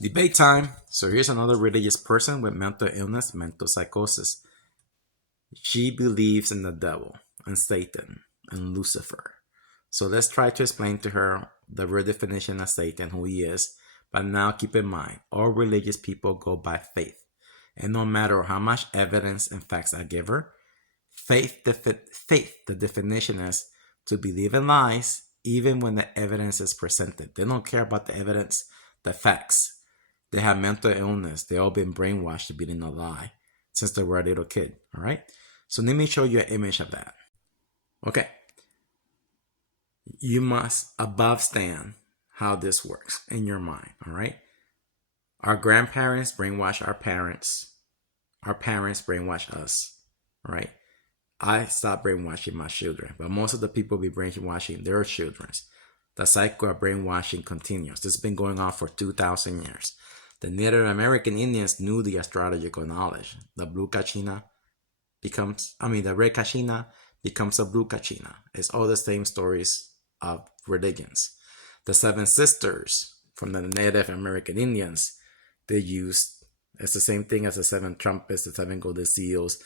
Debate time. So here's another religious person with mental illness, mental psychosis. She believes in the devil and Satan and Lucifer. So let's try to explain to her the real definition of Satan, who he is. But now keep in mind, all religious people go by faith. And no matter how much evidence and facts I give her, faith, the definition is to believe in lies even when the evidence is presented. They don't care about the evidence, the facts. They have mental illness. They all been brainwashed to believe in a lie since they were a little kid. All right. So let me show you an image of that. Okay. You must above stand how this works in your mind. All right. Our grandparents brainwash our parents. Our parents brainwash us. All right. I stopped brainwashing my children, but most of the people be brainwashing their children. The cycle of brainwashing continues. This has been going on for 2,000 years. The Native American Indians knew the astrological knowledge. The red kachina becomes a blue kachina. It's all the same stories of religions. The seven sisters from the Native American Indians, they used, it's the same thing as the seven trumpets, the seven golden seals,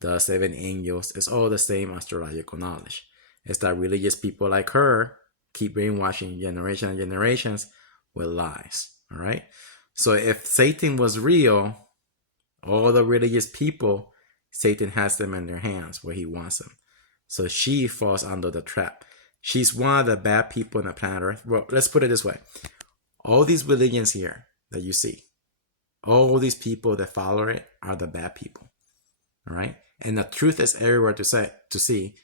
the seven angels. It's all the same astrological knowledge. It's that religious people like her keep brainwashing generations and generations with lies. All right. So if Satan was real, all the religious people, Satan has them in their hands where he wants them. So she falls under the trap. She's one of the bad people on the planet Earth. Well, let's put it this way. All these religions here that you see, all these people that follow it are the bad people. All right. And the truth is everywhere to see.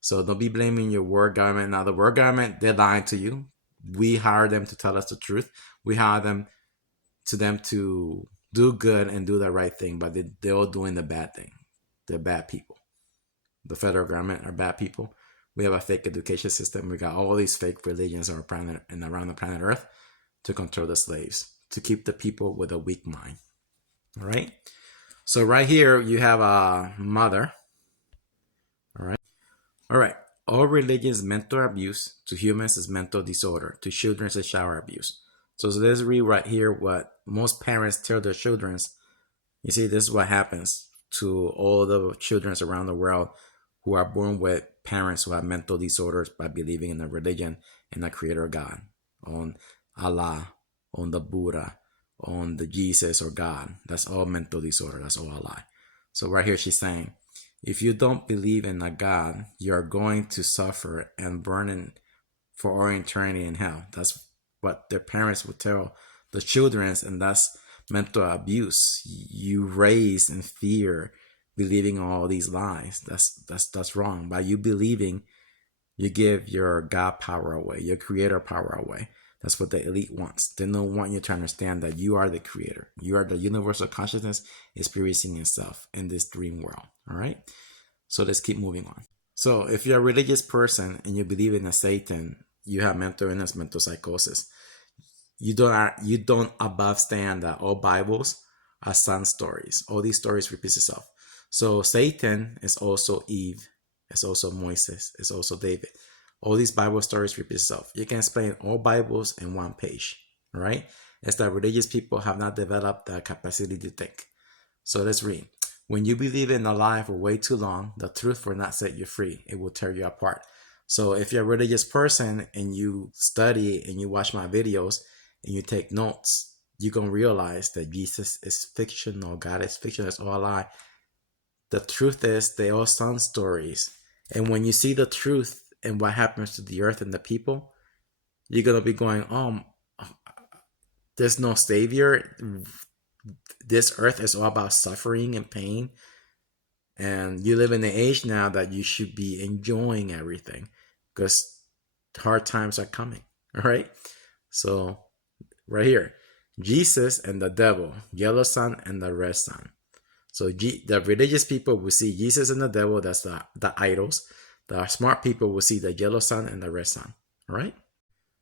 So don't be blaming your word government. Now the word government, they're lying to you. We hire them to tell us the truth. We hire them to do good and do the right thing, but they're all doing the bad thing. They're bad people. The federal government are bad people. We have a fake education system. We got all these fake religions on our planet and around the planet Earth to control the slaves, to keep the people with a weak mind. All right. So right here, you have a mother. All right. All right. All religions, mental abuse. To humans is mental disorder. To children is shower abuse. So let's read right here what most parents tell their children. You see, this is what happens to all the children around the world who are born with parents who have mental disorders by believing in a religion and a creator God, on Allah, on the Buddha, on the Jesus or God. That's all mental disorder. That's all a lie. So right here she's saying, if you don't believe in a God, you're going to suffer and burn for all eternity in hell. That's what their parents would tell the children, and that's mental abuse. You raise in fear, believing all these lies. That's wrong. By you believing, you give your God power away, your creator power away. That's what the elite wants. They don't want you to understand that you are the creator. You are the universal consciousness experiencing itself in this dream world. All right. So let's keep moving on. So if you're a religious person and you believe in a Satan, you have mental illness, mental psychosis. You don't above stand that all Bibles are son stories. All these stories repeat itself. So Satan is also Eve. It's also Moses. It's also David. All these Bible stories repeat itself. You can explain all Bibles in one page. All right? It's that religious people have not developed the capacity to think. So let's read. When you believe in a lie for way too long, the truth will not set you free. It will tear you apart. So if you're a religious person and you study and you watch my videos and you take notes, you're going to realize that Jesus is fictional, God is fictional, it's all a lie. The truth is they all sound stories. And when you see the truth and what happens to the earth and the people, you're going to be going, oh, there's no savior. This earth is all about suffering and pain. And you live in the age now that you should be enjoying everything because hard times are coming. All right. So right here, Jesus and the devil, yellow sun and the red sun. So the religious people will see Jesus and the devil. That's the idols. The smart people will see the yellow sun and the red sun. All right.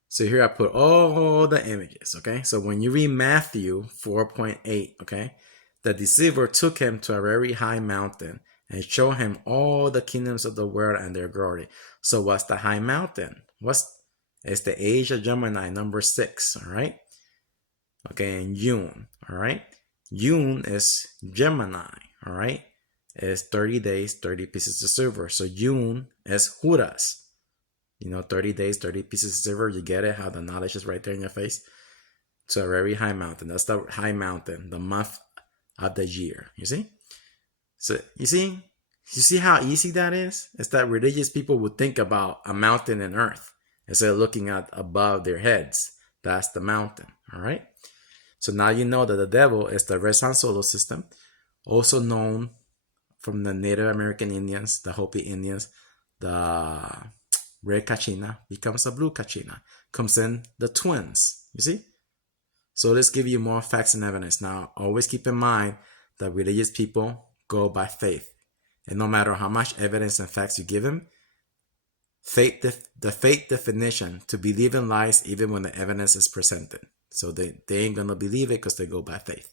So here I put all the images. Okay. So when you read Matthew 4.8, okay, the deceiver took him to a very high mountain and showed him all the kingdoms of the world and their glory. So what's the high mountain? It's the age of Gemini, number 6. All right. Okay, and June, all right? June is Gemini, all right? It's 30 days, 30 pieces of silver. So June is Juras. 30 days, 30 pieces of silver. You get it? How the knowledge is right there in your face. It's a very high mountain. That's the high mountain, the month of the year. You see? So you see how easy that is? It's that religious people would think about a mountain and earth instead of looking at above their heads. That's the mountain. All right. So now you know that the devil is the red sun solar system, also known from the Native American Indians, the Hopi Indians, the red Kachina becomes a blue Kachina, comes in the twins. You see? So let's give you more facts and evidence. Now, always keep in mind that religious people go by faith. And no matter how much evidence and facts you give them, the faith definition to believe in lies even when the evidence is presented. So they ain't going to believe it because they go by faith.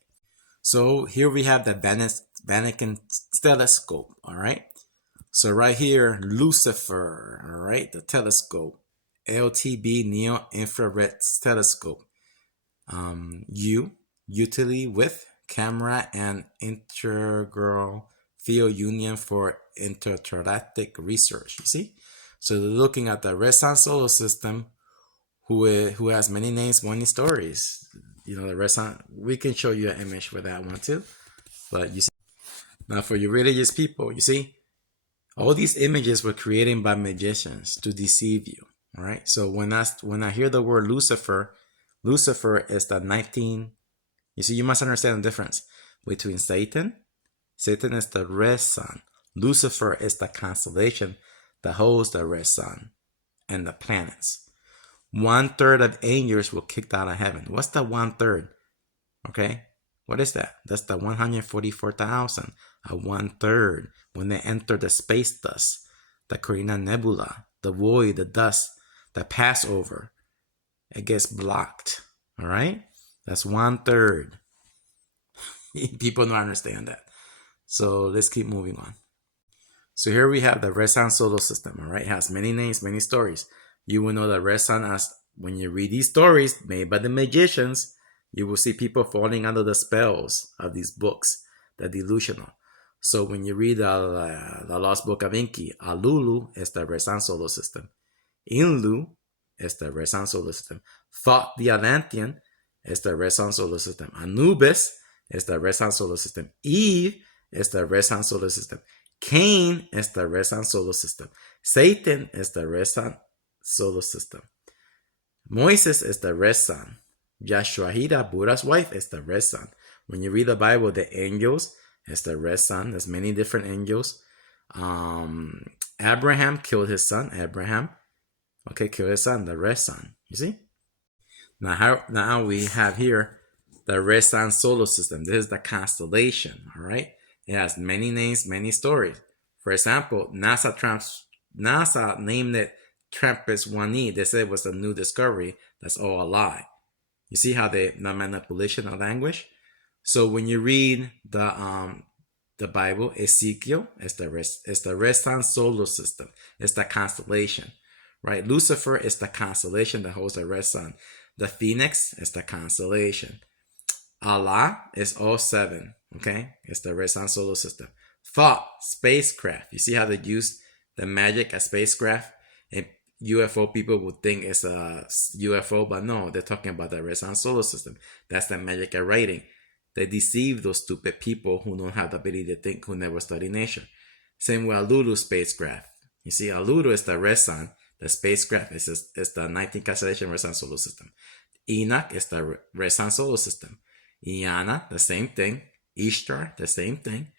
So here we have the Vatican telescope, all right? So right here, Lucifer, all right? The telescope, LTB Neo-Infrared Telescope. Utility with camera and integral field union for intergalactic research. You see? So they're looking at the red sun solar system, who has many names, many stories. The red sun. We can show you an image for that one too. But you see, now for your religious people, you see, all these images were created by magicians to deceive you. All right. So when I hear the word Lucifer, Lucifer is the 19. You see, you must understand the difference between Satan. Satan is the red sun. Lucifer is the constellation that holds the red sun and the planets. 1/3 of angels were kicked out of heaven. What's the 1/3? Okay. What is that? That's the 144,000. A 1/3 when they enter the space dust, the Corina nebula, the void, the dust, the Passover. It gets blocked. All right. That's 1/3. People don't understand that. So let's keep moving on. So here we have the red sun solar system. All right. It has many names, many stories. You will know that red sun, as when you read these stories made by the magicians, you will see people falling under the spells of these books, the delusional. So when you read the Lost Book of Enki, Alulu is the red sun solar system. Inlu is the red sun solar system. Thoth the Atlantean is the red sun solar system. Anubis is the red sun solar system. Eve is the red sun solar system. Cain is the red sun solar system. Satan is the red sun solar system. Moses is the red sun. Yashwahida, Buddha's wife, is the red sun. When you read the Bible, the angels is the red sun. There's many different angels. Abraham killed his son. Killed his son, the red sun. You see? Now we have here the red sun solar system. This is the constellation. All right. It has many names, many stories. For example, NASA named it TRAPPIST-1e. They said it was a new discovery. That's all a lie. You see how the manipulation of language? So when you read the Bible, Ezekiel is the red sun solar system. It's the constellation, right? Lucifer is the constellation that holds the red sun. The phoenix is the constellation. Allah is all 7. Okay, it's the red sun solar system. Thoth, spacecraft. You see how they use the magic as spacecraft? And UFO people would think it's a UFO, but no, they're talking about the red sun solar system. That's the magic at writing. They deceive those stupid people who don't have the ability to think, who never study nature. Same with Alulu spacecraft. You see, Alulu is the red sun. The spacecraft is the 19th constellation red sun solar system. Enoch is the red sun solar system. Iana, the same thing. Ishtar, the same thing.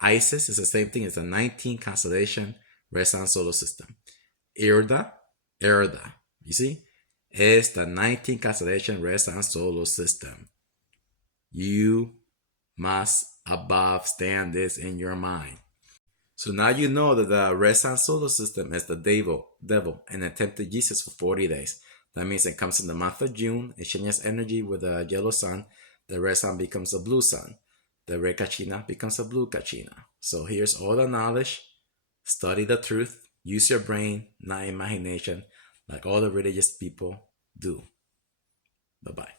Isis is the same thing. It's the 19th constellation red sun solar system. Erda, you see, is the 19th constellation red sun solar system. You must above stand this in your mind. So now you know that the red sun solar system is the devil and attempted Jesus for 40 days. That means it comes in the month of June. It changes energy with a yellow sun. The red sun becomes a blue sun. The red Kachina becomes a blue Kachina. So here's all the knowledge. Study the truth. Use your brain, not imagination, like all the religious people do. Bye-bye.